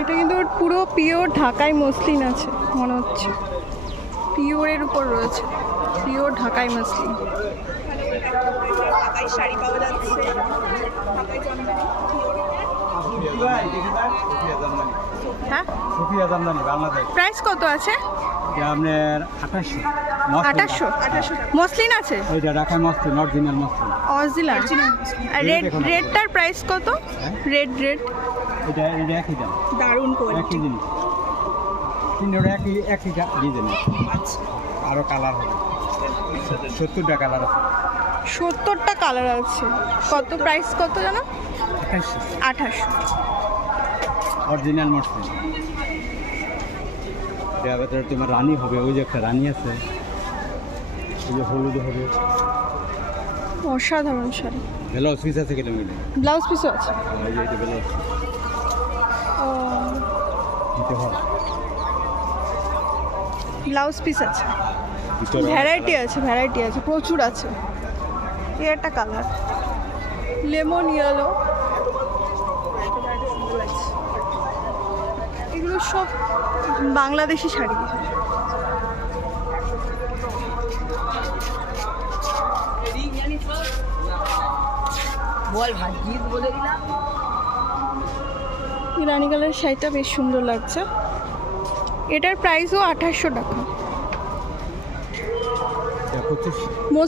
এটা কিন্তু পুরো পিওর ঢাকাই মসলিন আছে মনে হচ্ছে, পিওরের উপর রয়েছে, পিওর ঢাকাই মসলিন। ঢাকাই শাড়ি পাওয়া যাচ্ছে, ঢাকাই জামদানি। হ্যাঁ, সুফিয়া জামদানি বাংলাদেশ। প্রাইস কত আছে? এটা আপনার 2800। 2800 মসলিন আছে, ওইটা ঢাকায় মসলিন, অরিজিনাল মসলিন। অরিজিনাল। আর রেডটার প্রাইস কত? হ্যাঁ? রেড এটা একই দাম, দারুণ একই কোয়ালিটি। জিনিস, তিনটা একই ডিজাইন। আচ্ছা, আরও কালার হবে, 70টা কালার আছে। 70টা কালার আছে। কত প্রাইস কত জানো? 2800 2800। Original muslin. এটা ভেতরে তোমার রানী হবে, ওই যে একটা রানী আছে, ওই যে হলুদ হবে। অসাধারণ শাড়ি। ব্লাউজ পিস আছে কেটে মিলে, ব্লাউজ পিসও আছে। এই যে এটা ব্লাউজ ও, দিতে হবে। ব্লাউজ পিস আছে, ভিতরে ভ্যারাইটি আছে, প্রচুর আছে। এই একটা কালার লেমন ইয়েলো, এগুলো সব বাংলাদেশি শাড়ি। বল ভাজিস বলে দিলাম। রানী কালারের শাড়িটা বেশ সুন্দর লাগছে। এটার প্রাইসও 2800 টাকা। এটা 2500।